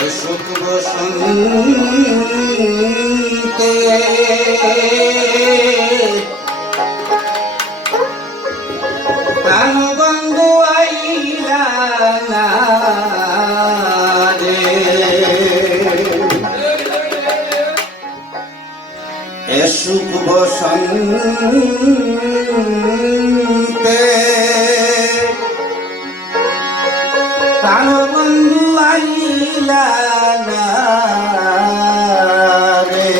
সুখ বসন্তে প্রাণবন্ধু আইলা না রে এ সুখ বসন্তে প্রাণবন্ধু আইলা না রে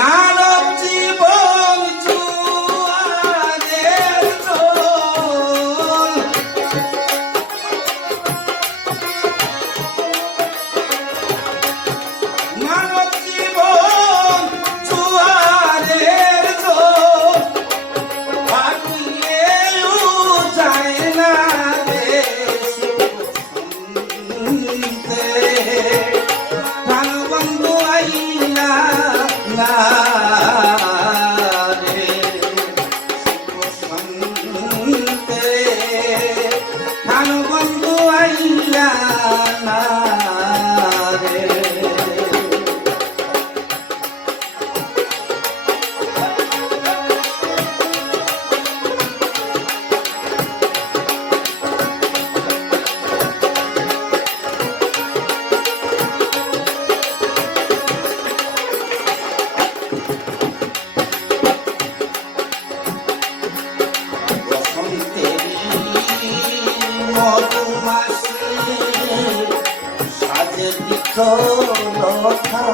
মানব জীবন জুয়ারের দোল মানব জীবন জুয়ারের দোল ভাগিয়েও যায় না রে শুনতে প্রাণবন্ধু আইলা না রে শুনতে প্রাণবন্ধু আইলা না রে সাজে দিখলতা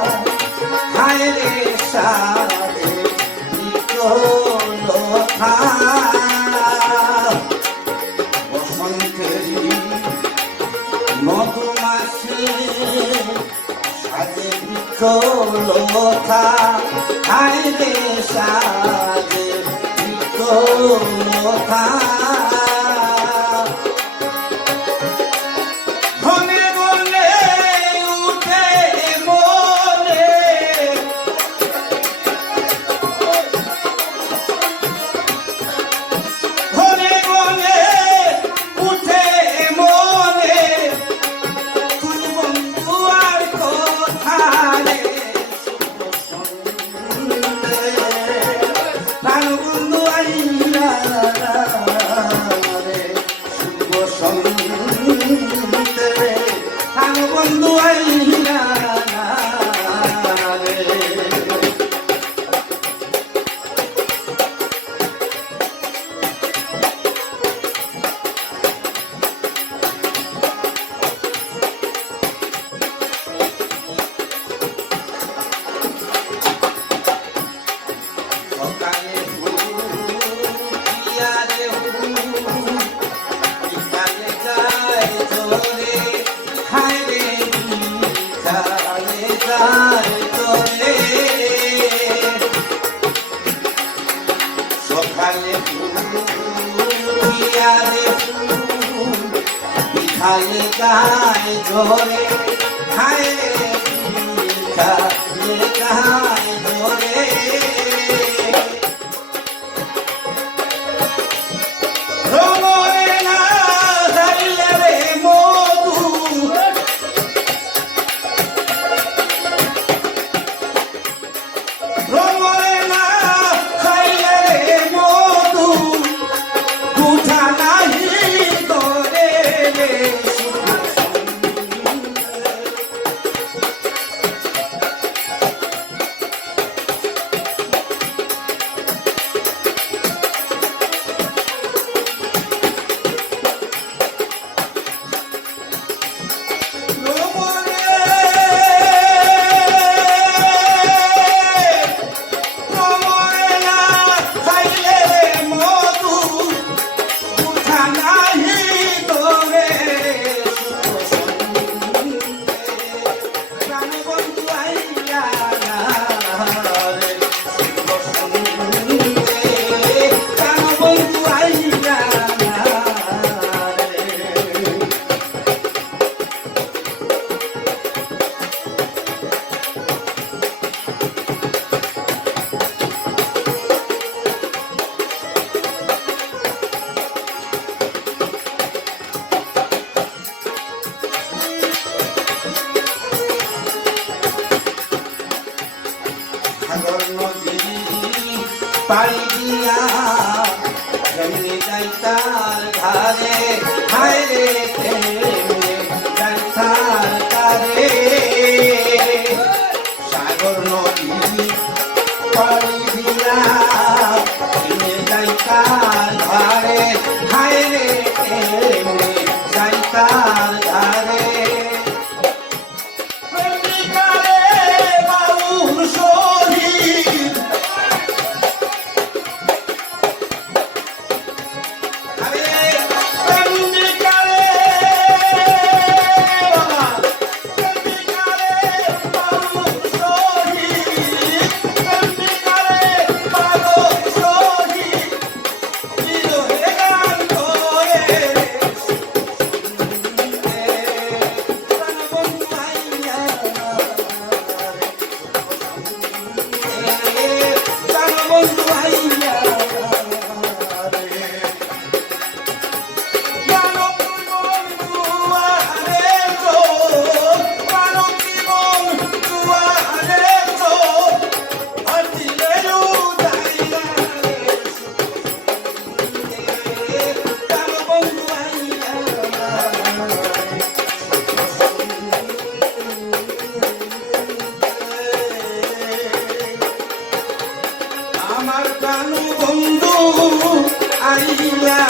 হায় রে সাজে দিখলতা বসন্তেরি মধুমাসে সাজে দিখলতা হায় রে সাজে দিখলতা বন্ধু আইলা না রে সকালে ফুটিয়ারে বিকালে যায় জোরে হায় রে বিকালে যায় জোরে সকালে ফুটিয়ারে বিকালে যায় জোরে হায় রে বিকালে যায় জোরে পাড়ি দিয়া কেমনে যাই তার ধারে হায় রে কেমনে যাই তার ধারে সাগর নদী পাড়ি দিয়া কেমনে যাই তার ধারে হায় রে কেমনে যাই তার ধারে আমার প্রাণ বন্ধু আইয়া